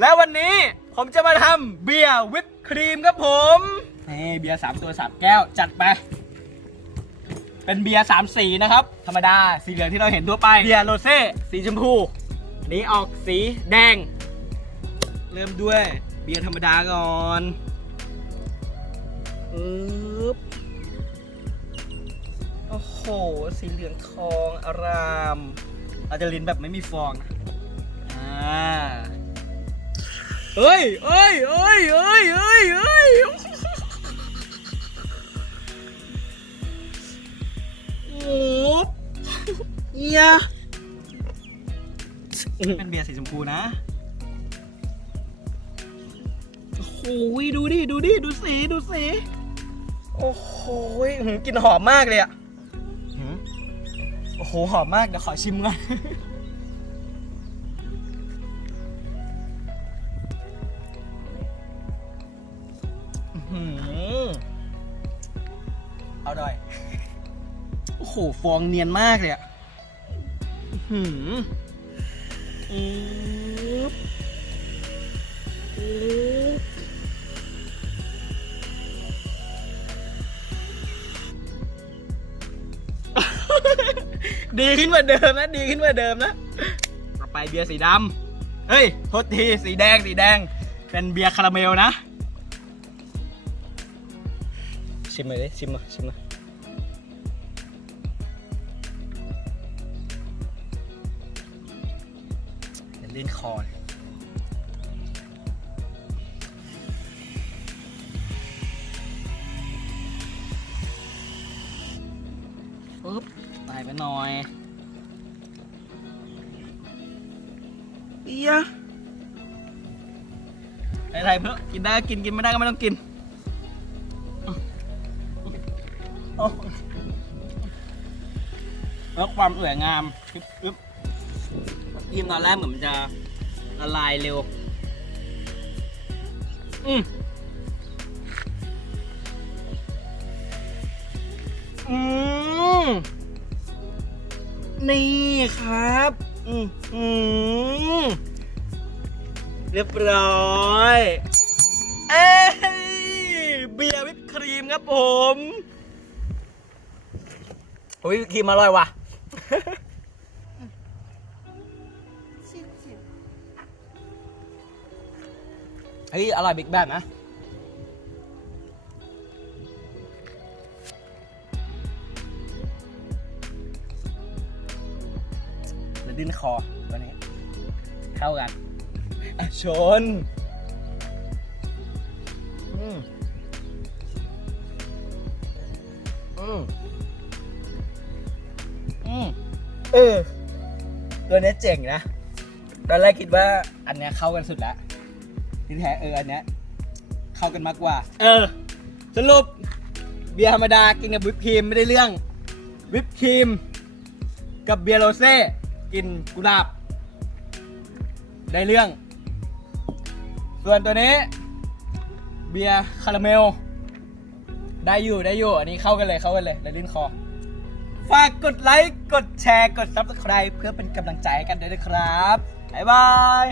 แล้ววันนี้ผมจะมาทำเบียร์วิปครีมครับผมนี่เบียร์สามตัวสามแก้วจัดไป เป็นเบียร์สามสีนะครับ ธรรมดาสีเหลืองที่เราเห็นทั่วไป เบียร์โรเซ่สีชมพูนี้ออกสีแดง เริ่มด้วยเบียร์ธรรมดาก่อนอึ๊บโอ้โห สีเหลืองทองอาราม อาจจะลิ้นแบบไม่มีฟองนะ อ่าเอ้ยเอ้ยเอ้ยเอ้ยเอ้ยเอ้ยโอ้โหเอียเป็นเบียร์สีชมพูนะ โอ้โหดูดิ ดูดิ ดูสี ดูสี โอ้โหหืมกลิ่นหอมมากเลยอะหืมโอ้โห หอมมาก เดี๋ยวขอชิมก่อน โอ้โห ฟองเนียนมากเลยอะอื้อหือดีขึ้นกว่าเดิมนะ ดีขึ้นกว่าเดิมนะ ต่อไปเบียร์สีดำเฮ้ยโทษที สีแดง สีแดง เป็นเบียร์คาราเมลนะ ชิมเลยดิ ชิมมาชิมมา ลิ้นคอเลยปึ๊บใส่ไปหน่อยเอียอะไรเพื่อกินได้ก็กินกินไม่ได้ก็ไม่ต้องกินโอ้แล้วความสวยงามปึ๊บ ปึ๊บยิมตอนแรกเหมือนมันจะละลายเร็ว อืมอืมนี่ครับ อืมอืมเรียบร้อย เอ้ยเบียร์วิปครีมครับผมโอ้ยวิปครีมอร่อยว่ะ เฮ้อร่อยบิ๊กแบบนะแล้วดิ้นคอตัวนี้ เข้ากันชนอืมอืมอืมเออตัวนี้เจ๋งนะ ตอนแรกคิดว่าอันเนี้ยเข้ากันสุดแล้ว ที่แท้เอออันเนี้ยเข้ากันมากกว่า เออ สรุป เบียร์ธรรมดากินกับวิปครีมไม่ได้เรื่อง วิปครีม กับเบียร์โรเซ่กินกุหลาบ ได้เรื่อง ส่วนตัวนี้ เบียร์คาราเมล ได้อยู่ได้อยู่ อันนี้เข้ากันเลยเข้ากันเลยแล้วลิ้นคอ ฝากกดไลค์ กดแชร์ กด Subscribe เพื่อเป็นกำลังใจให้กันด้วยนะครับ บ๊ายบาย